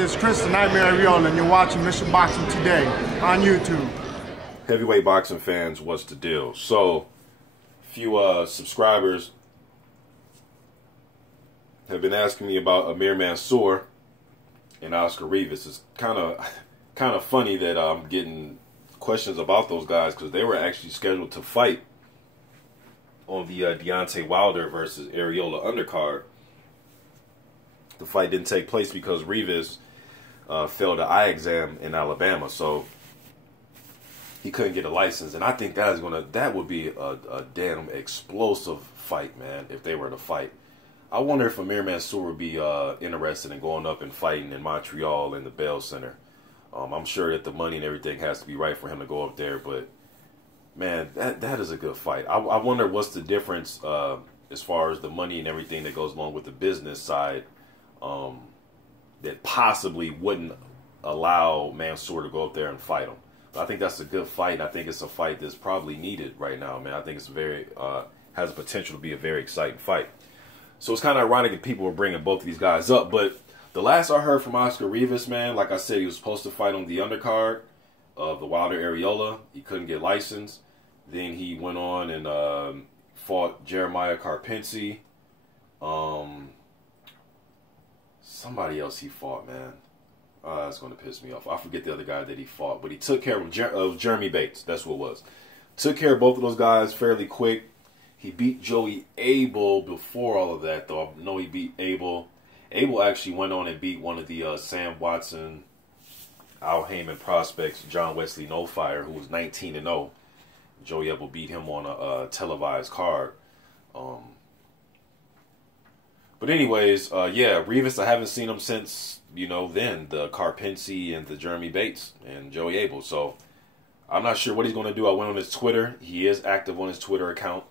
this is Chris the Nightmare Ariola, and you're watching Mission Boxing Today on YouTube. Heavyweight boxing fans, what's the deal? So, a few subscribers have been asking me about Amir Mansour and Oscar Rivas. It's kind of funny that I'm getting questions about those guys because they were actually scheduled to fight on the Deontay Wilder versus Ariola undercard. The fight didn't take place because Rivas failed the eye exam in Alabama, so he couldn't get a license. And I think that would be a damn explosive fight, man, if they were to fight. I wonder if Amir Mansour would be interested in going up and fighting in Montreal in the Bell Center. I'm sure that the money and everything has to be right for him to go up there, but man, that is a good fight. I wonder what's the difference as far as the money and everything that goes along with the business side that possibly wouldn't allow Mansour to go up there and fight him. But I think that's a good fight, and I think it's a fight that's probably needed right now, man. I think it's very has the potential to be a very exciting fight. So it's kind of ironic that people were bringing both of these guys up, but the last I heard from Oscar Rivas, man, like I said, he was supposed to fight on the undercard of the Wilder Ariola. He couldn't get licensed. Then he went on and fought Jeremiah Carpentier. Somebody else he fought, man. That's going to piss me off. I forget the other guy that he fought, but he took care of Jeremy Bates. That's what it was. Took care of both of those guys fairly quick. He beat Joey Abel before all of that, though. I know he beat Abel. Abel actually went on and beat one of the Sam Watson, Al Heyman prospects, John Wesley No Fire, who was 19-0. Joey Abel beat him on a televised card. But anyways, yeah, Rivas, I haven't seen him since, then, the Carpentier and the Jeremy Bates and Joey Abel. So I'm not sure what he's going to do. I went on his Twitter. He is active on his Twitter account.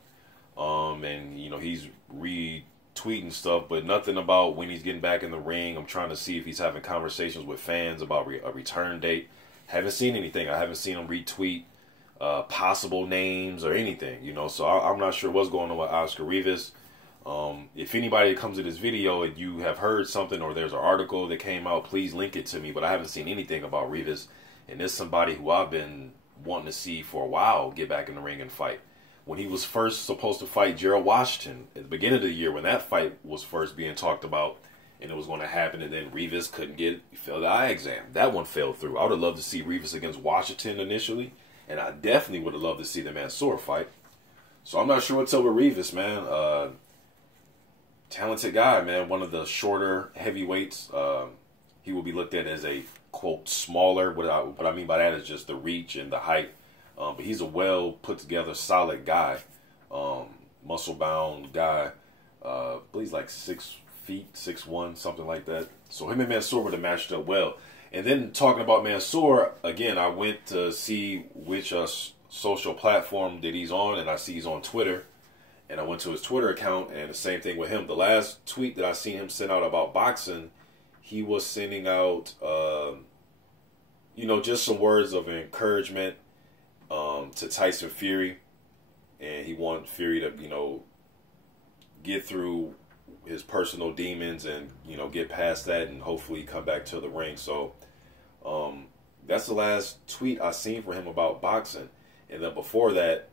And, he's retweeting stuff, but nothing about when he's getting back in the ring. I'm trying to see if he's having conversations with fans about a return date. Haven't seen anything. I haven't seen him retweet possible names or anything, So I'm not sure what's going on with Oscar Rivas. If anybody comes to this video and you have heard something or there's an article that came out, please link it to me. But I haven't seen anything about Rivas, and it's somebody who I've been wanting to see for a while get back in the ring and fight. When he was first supposed to fight Gerald Washington at the beginning of the year, when that fight was first being talked about and it was going to happen, and then Rivas couldn't get it, he failed the eye exam. That one fell through. I would have loved to see Rivas against Washington initially, and I definitely would have loved to see the Mansour fight. So I'm not sure what's up with Rivas, man. Talented guy, man. One of the shorter heavyweights. He will be looked at as a, quote, smaller. What I mean by that is just the reach and the height. But he's a well put together, solid guy. Muscle bound guy. I believe he's like 6 feet, 6'1", something like that. So him and Mansour would have matched up well. And then talking about Mansour, again, I went to see which social platform that he's on, and I see he's on Twitter. And I went to his Twitter account, and the same thing with him. The last tweet that I seen him send out about boxing, he was sending out, just some words of encouragement to Tyson Fury. And he wanted Fury to, get through his personal demons and, get past that and hopefully come back to the ring. So that's the last tweet I seen from him about boxing. And then before that,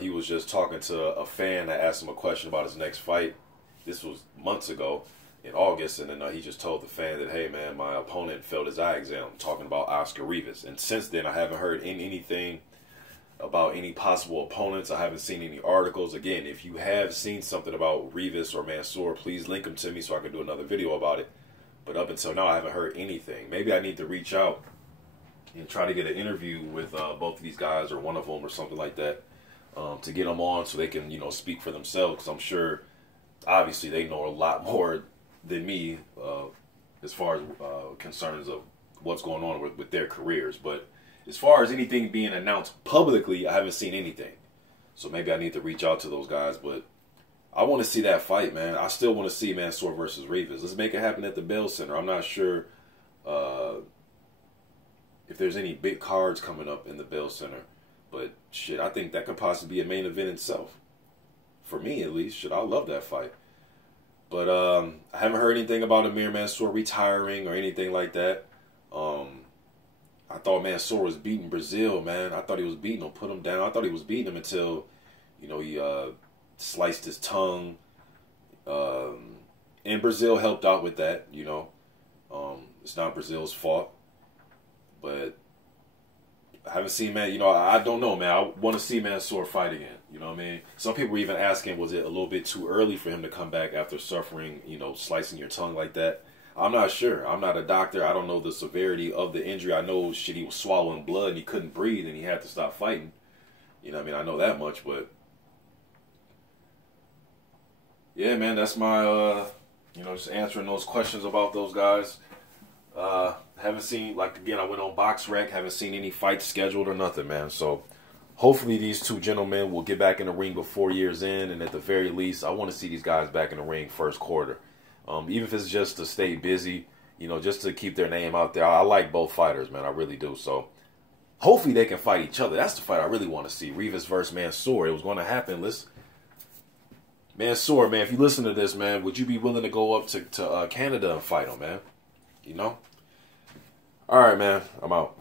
he was just talking to a fan that asked him a question about his next fight. This was months ago in August, and then he just told the fan that, hey, man, my opponent failed his eye exam, talking about Oscar Rivas. And since then, I haven't heard anything about any possible opponents. I haven't seen any articles. Again, if you have seen something about Rivas or Mansour, please link them to me so I can do another video about it. But up until now, I haven't heard anything. Maybe I need to reach out and try to get an interview with both of these guys or one of them or something like that. To get them on so they can, speak for themselves. Because I'm sure, obviously, they know a lot more than me as far as concerns of what's going on with their careers. But as far as anything being announced publicly, I haven't seen anything. So maybe I need to reach out to those guys. But I want to see that fight, man. I still want to see Mansour versus Rivas. Let's make it happen at the Bell Center. I'm not sure if there's any big cards coming up in the Bell Center. But, shit, I think that could possibly be a main event itself. For me, at least. Shit, I love that fight. But I haven't heard anything about Amir Mansour retiring or anything like that. I thought Mansour was beating Brazil, man. I thought he was beating him, put him down. I thought he was beating him until, you know, he sliced his tongue. And Brazil helped out with that, you know. It's not Brazil's fault. But I haven't seen, man, you know, I don't know, man. I want to see Mansour fight again. You know what I mean? Some people were even asking, was it a little bit too early for him to come back after suffering, you know, slicing your tongue like that? I'm not sure. I'm not a doctor. I don't know the severity of the injury. I know, shit, he was swallowing blood and he couldn't breathe and he had to stop fighting. You know what I mean? I know that much, but yeah, man, that's my, you know, just answering those questions about those guys. Haven't seen, like, again, I went on BoxRec, haven't seen any fights scheduled or nothing, man. So hopefully these two gentlemen will get back in the ring before year's end, and at the very least, I want to see these guys back in the ring first quarter. Even if it's just to stay busy, you know, just to keep their name out there. I like both fighters, man. I really do. So hopefully they can fight each other. That's the fight I really want to see. Rivas versus Mansour. It was going to happen. Mansour, man, if you listen to this, man, would you be willing to go up to Canada and fight him, man? You know? All right, man. I'm out.